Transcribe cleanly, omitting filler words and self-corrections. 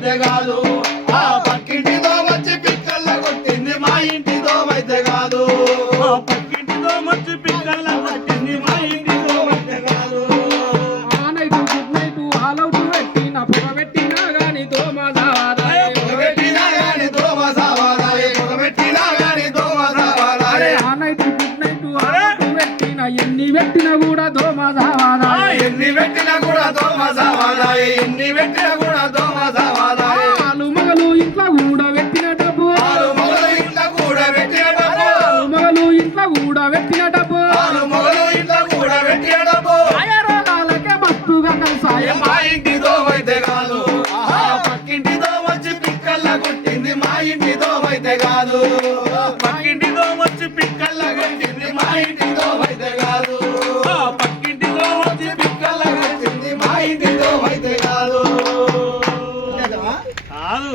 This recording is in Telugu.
అయితే కాదు ఆ పక్కింటితో వచ్చి పిక్కల్ల కొట్టింది మా ఇంటితో అయితే కాదు పక్కింటితో వచ్చి పిక్కల్లా కొట్టింది మా ఇంటితో అయితే కాదు ఆ night good night all out పెట్టిన పొగ పెట్టినా గాని దోమ సావాదాయే పొగబెట్టినా గాని దోమ సావాదాయే పొగబెట్టినా గాని దోమ సావాదాయే ఆ night good night all out పెట్టిన ఎన్ని పెట్టినా కూడా దోమ సావాదాయే ఎన్ని పెట్టినా కూడా దోమ సావాదాయే ఎన్ని పెట్టినా కూడా దోమ సావాదాయే ఆలు మగలు ఇంట్లో కూడా పెట్టిన డబ్బు ఆలు మొగలు ఇంట్లో కూడా పెట్టిన డబ్బు ఆలు మగలు ఇంట్లో కూడా పెట్టిన డబ్బు ఆలు మొగలు ఇంట్లో కూడా పెట్టిన డబ్బు ఆయా రోగాలకే మస్తుగా కలిసాయ మా ఇంటితో అయితే కాదు ఆ పక్కింటితో వచ్చి పిక్కల్ల కొట్టింది మా ఇంటితో అయితే కాదు పక్కింటితో వచ్చి పిక్కల్లా పిక్కల్ల కొట్టింది మా ఇంటితో అయితే కాదు పక్కింటితో వచ్చి పిక్కల్ల కొట్టింది మా ఇంటితో అయితే కాదు కాదు